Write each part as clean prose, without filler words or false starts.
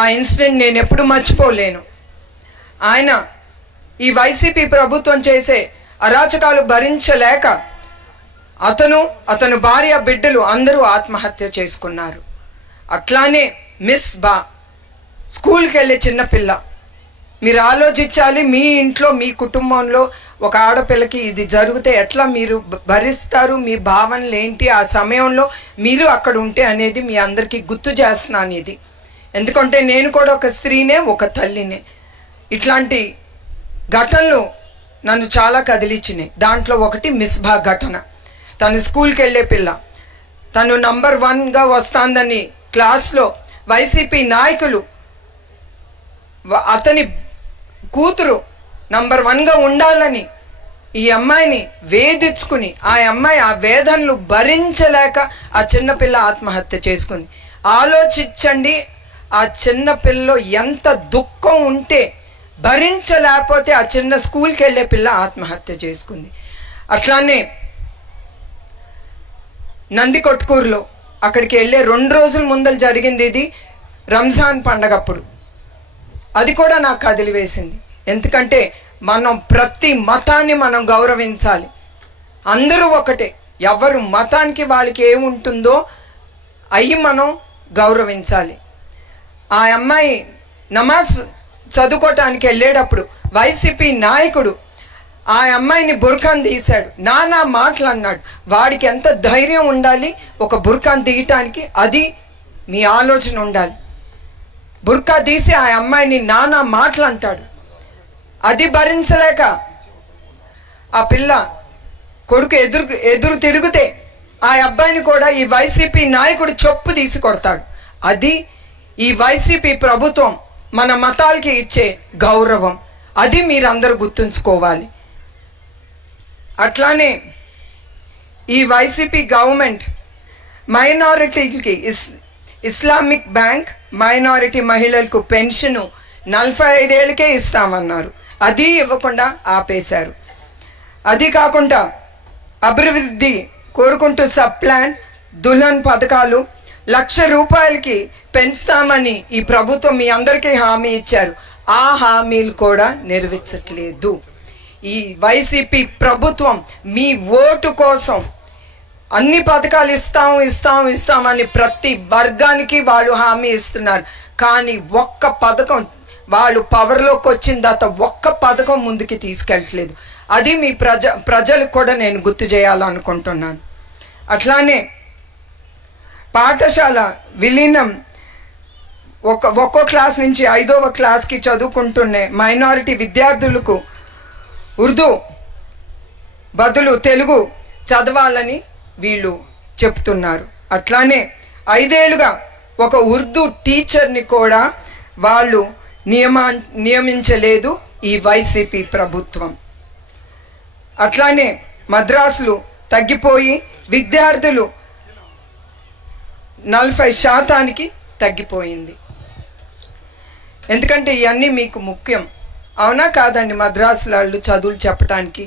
ఆ ఇన్సిడెంట్ నేను ఎప్పుడు మర్చిపోలేను. ఆయన ఈ వైసీపీ ప్రభుత్వం చేసే అరాచకాలు భరించలేక అతను భార్య బిడ్డలు అందరూ ఆత్మహత్య చేసుకున్నారు. అట్లానే మిస్ బా స్కూల్కి వెళ్ళే చిన్నపిల్ల. మీరు ఆలోచించాలి, మీ ఇంట్లో మీ కుటుంబంలో ఒక ఆడపిల్లకి ఇది జరిగితే ఎట్లా మీరు భరిస్తారు, మీ భావనలు ఏంటి, ఆ సమయంలో మీరు అక్కడ ఉంటే అనేది మీ అందరికీ గుర్తు చేస్తున్నాను ఇది. ఎందుకంటే నేను కూడా ఒక స్త్రీనే, ఒక తల్లినే. ఇట్లాంటి ఘటనలు నన్ను చాలా కదిలించినాయి. దాంట్లో ఒకటి మిస్బా ఘటన. తను స్కూల్కి వెళ్ళే పిల్ల, తను నంబర్ 1గా వస్తుందని క్లాస్లో వైసీపీ నాయకులు అతని కూతురు నంబర్ 1గా ఉండాలని ఈ అమ్మాయిని వేధించుకుని ఆ అమ్మాయి ఆ వేదనలు భరించలేక ఆ చిన్నపిల్ల ఆత్మహత్య చేసుకుంది. ఆలోచించండి, ఆ చిన్న పిల్లలో ఎంత దుఃఖం ఉంటే భరించలేకపోతే ఆ చిన్న స్కూల్కి వెళ్ళే పిల్ల ఆత్మహత్య చేసుకుంది. అట్లానే నందికొట్కూరులో అక్కడికి వెళ్ళే 2 రోజుల ముందలు జరిగింది. ఇది రంజాన్ పండగప్పుడు. అది కూడా నాకు కదిలివేసింది. ఎందుకంటే మనం ప్రతి మతాన్ని మనం గౌరవించాలి. అందరూ ఒకటే, ఎవరు మతానికి వాళ్ళకి ఏముంటుందో అయ్యి మనం గౌరవించాలి. ఆ అమ్మాయి నమాజ్ చదువుకోవటానికి వెళ్ళేటప్పుడు వైసీపీ నాయకుడు ఆ అమ్మాయిని బుర్ఖాన్ తీశాడు, నానా మాటలు అన్నాడు. వాడికి ఎంత ధైర్యం ఉండాలి ఒక బుర్ఖాన్ తీయటానికి, అది మీ ఆలోచన ఉండాలి. బుర్ఖా తీసి ఆ అమ్మాయిని నానా మాటలు అంటాడు. అది భరించలేక ఆ పిల్ల కొడుకు ఎదురు తిరిగితే ఆ అబ్బాయిని కూడా ఈ వైసీపీ నాయకుడు చెప్పు తీసి కొడతాడు. అది ఈ వైసీపీ ప్రభుత్వం మన మతాలకి ఇచ్చే గౌరవం. అది మీరందరూ గుర్తుంచుకోవాలి. అట్లానే ఈ వైసీపీ గవర్నమెంట్ మైనారిటీలకి ఇస్లామిక్ బ్యాంక్ మైనారిటీ మహిళలకు పెన్షన్ 45 ఏళ్ళకే ఇస్తామన్నారు. అది ఇవ్వకుండా ఆపేశారు. అది కాకుండా అభివృద్ధి కోరుకుంటూ సబ్ ప్లాన్ దుల్హన్ పథకాలు 1,00,000 రూపాయలకి పెంచుతామని ఈ ప్రభుత్వం మీ అందరికీ హామీ ఇచ్చారు. ఆ హామీలు కూడా నెరవేర్చట్లేదు. ఈ వైసీపీ ప్రభుత్వం మీ ఓటు కోసం అన్ని పథకాలు ఇస్తామని ప్రతి వర్గానికి వాళ్ళు హామీ ఇస్తున్నారు. కానీ ఒక్క పథకం వాళ్ళు పవర్లోకి వచ్చిన తర్వాత ఒక్క పథకం ముందుకి తీసుకెళ్ళట్లేదు. అది మీ ప్రజలకు కూడా నేను గుర్తు చేయాలనుకుంటున్నాను. అట్లానే పాఠశాల విలీనం ఒక్కో క్లాస్ నుంచి 5వ క్లాస్కి చదువుకుంటున్న మైనారిటీ విద్యార్థులకు ఉర్దూ బదులు తెలుగు చదవాలని వీళ్ళు చెప్తున్నారు. అట్లానే 5 ఏళ్ళుగా ఒక ఉర్దూ టీచర్ని కూడా వాళ్ళు నియమించలేదు ఈ వైసీపీ ప్రభుత్వం. అట్లానే మద్రాసులు తగ్గిపోయి విద్యార్థులు 40% తగ్గిపోయింది. ఎందుకంటే ఇవన్నీ మీకు ముఖ్యం, అవునా కాదండి? మద్రాసుల వాళ్ళు చదువులు చెప్పడానికి,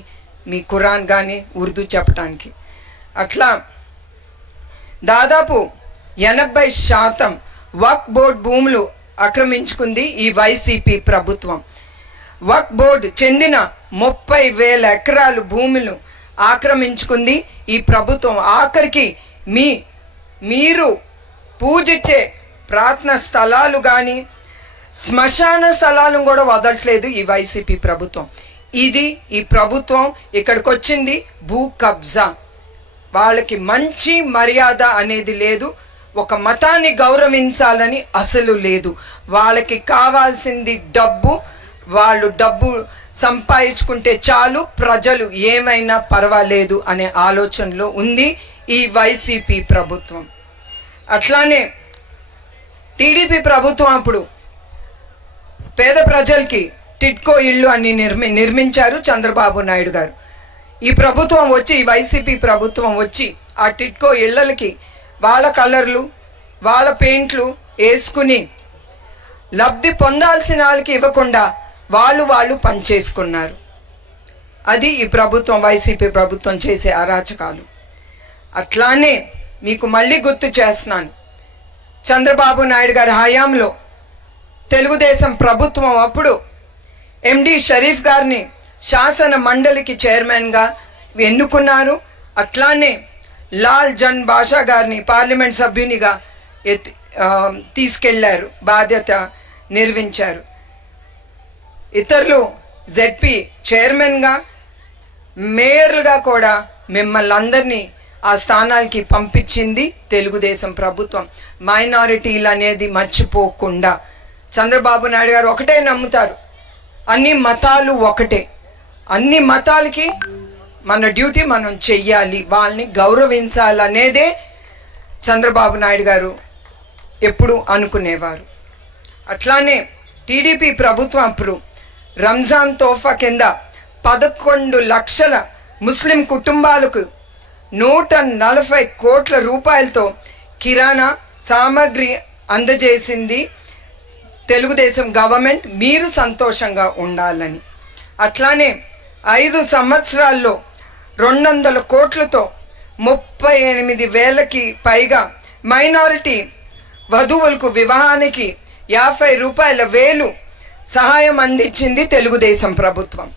మీ ఖురాన్ కానీ ఉర్దూ చెప్పడానికి. అట్లా దాదాపు 80% వక్ఫ్ బోర్డు భూములు ఆక్రమించుకుంది ఈ వైసీపీ ప్రభుత్వం. వక్ఫ్ బోర్డు చెందిన 30,000 ఎకరాలు భూములు ఆక్రమించుకుంది ఈ ప్రభుత్వం. ఆఖరికి మీరు పూజించే ప్రార్థన స్థలాలు కానీ శ్మశాన స్థలాలను కూడా వదలట్లేదు ఈ వైసీపీ ప్రభుత్వం. ఇది ఈ ప్రభుత్వం ఇక్కడికి వచ్చింది భూ కబ్జా. వాళ్ళకి మంచి మర్యాద అనేది లేదు. ఒక మతాన్ని గౌరవించాలని అసలు లేదు. వాళ్ళకి కావాల్సింది డబ్బు. వాళ్ళు డబ్బు సంపాదించుకుంటే చాలు, ప్రజలు ఏమైనా పర్వాలేదు అనే ఆలోచనలో ఉంది ఈ వైసీపీ ప్రభుత్వం. అట్లానే టీడీపీ ప్రభుత్వం అప్పుడు పేద ప్రజలకి టిడ్కో ఇళ్ళు అన్ని నిర్మించారు చంద్రబాబు నాయుడు గారు. ఈ ప్రభుత్వం వచ్చి, ఈ వైసీపీ ప్రభుత్వం వచ్చి ఆ టిడ్కో ఇళ్ళకి వాళ్ళ కలర్లు వాళ్ళ పెయింట్లు వేసుకుని లబ్ధి పొందాల్సిన వాళ్ళకి ఇవ్వకుండా వాళ్ళు పనిచేసుకున్నారు. అది ఈ ప్రభుత్వం, వైసీపీ ప్రభుత్వం చేసే అరాచకాలు. అట్లానే మీకు మళ్ళీ గుర్తు చేస్తున్నాను, చంద్రబాబు నాయుడు గారి హయాంలో తెలుగుదేశం ప్రభుత్వం అప్పుడు ఎండి షరీఫ్ గారిని శాసన మండలికి చైర్మన్గా ఎన్నుకున్నారు. అట్లానే లాల్ జన్ బాషా గారిని పార్లమెంట్ సభ్యునిగా తీసుకెళ్లారు, బాధ్యత నిర్వహించారు. ఇతరులు జెడ్పీ చైర్మన్గా, మేయర్లుగా కూడా మిమ్మల్ని అందరినీ ఆ స్థానాలకి పంపించింది తెలుగుదేశం ప్రభుత్వం. మైనారిటీలు అనేది మర్చిపోకుండా చంద్రబాబు నాయుడు గారు ఒకటే నమ్ముతారు, అన్ని మతాలు ఒకటే, అన్ని మతాలకి మన డ్యూటీ మనం చెయ్యాలి, వాళ్ళని గౌరవించాలనేదే చంద్రబాబు నాయుడు గారు ఎప్పుడు అనుకునేవారు. అట్లానే టీడీపీ ప్రభుత్వం అప్పుడు రంజాన్ తోఫా కింద 11 లక్షల ముస్లిం కుటుంబాలకు 140 కోట్ల రూపాయలతో కిరాణా సామాగ్రి అందజేసింది తెలుగుదేశం గవర్నమెంట్. మీరు సంతోషంగా ఉండాలని. అట్లానే 5 సంవత్సరాల్లో 200 కోట్లతో 38,000కి పైగా మైనారిటీ వధువులకు వివాహానికి 50 రూపాయల వేలు సహాయం అందించింది తెలుగుదేశం ప్రభుత్వం.